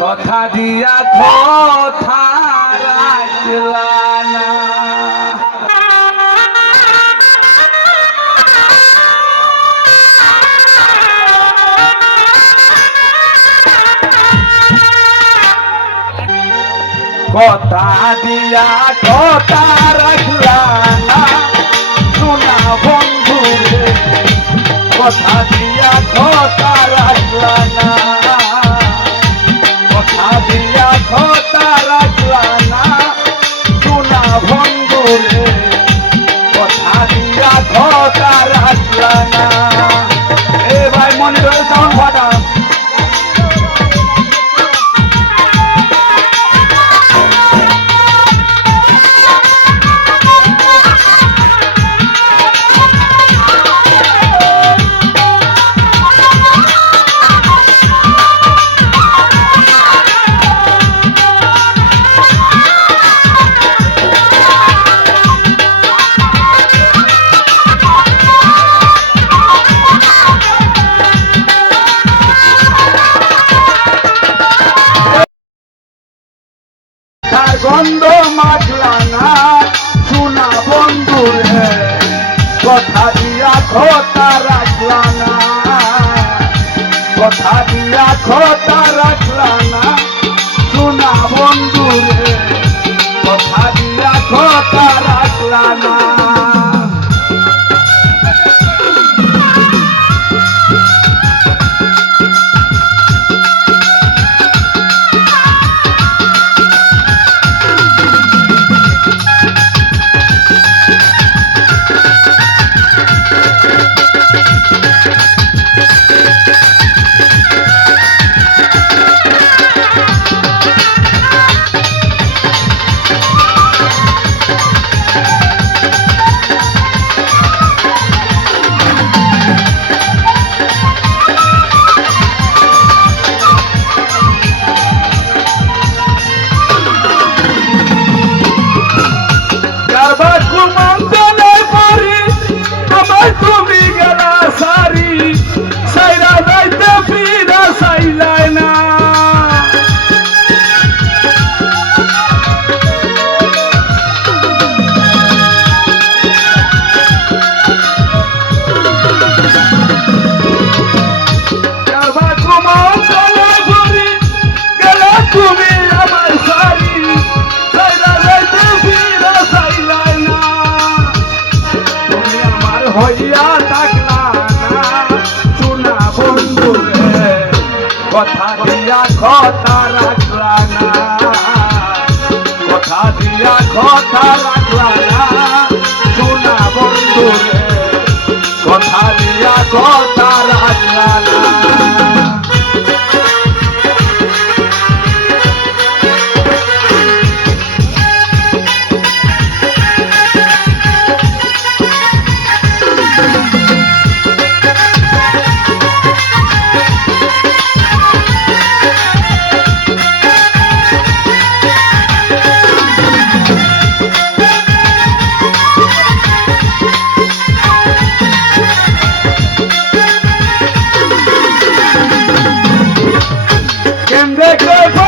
কথা দিয়া কথা রাখলা না। কথা দিয়া কথা রাখলা না সোনা বন্ধু রে, কথা দিয়া কথা রাখলা না, কথা দিয়া কথা রাখলা না সোনা বন্ধু রে, কথা দিয়া কথা রাখলা না। এ ভাই মনে রয়ে সাউন্ড ফাটা। গন্ধ মাখলা না সোনা বন্ধু রে, কথা দিয়া কথা রাখলা না, কথা দিয়া কথা রাখলা না সোনা বন্ধু রে, কথা দিয়া কথা রাখলা না। তুমি গেলা সারি সাইরা যাইতে ফিরা সাইলাই না, তুমি আমার সারি সাইরা যাইতে ফিরা সাইলাই না, তুমি আমার হইয়া থাকলা না সোনা বন্ধু রে, কথা দিয়া কথা রাখলা না, কথা দিয়া কথা রাখলা না সোনা বন্ধু রে, কথা দিয়া কথা রাখলা না। Get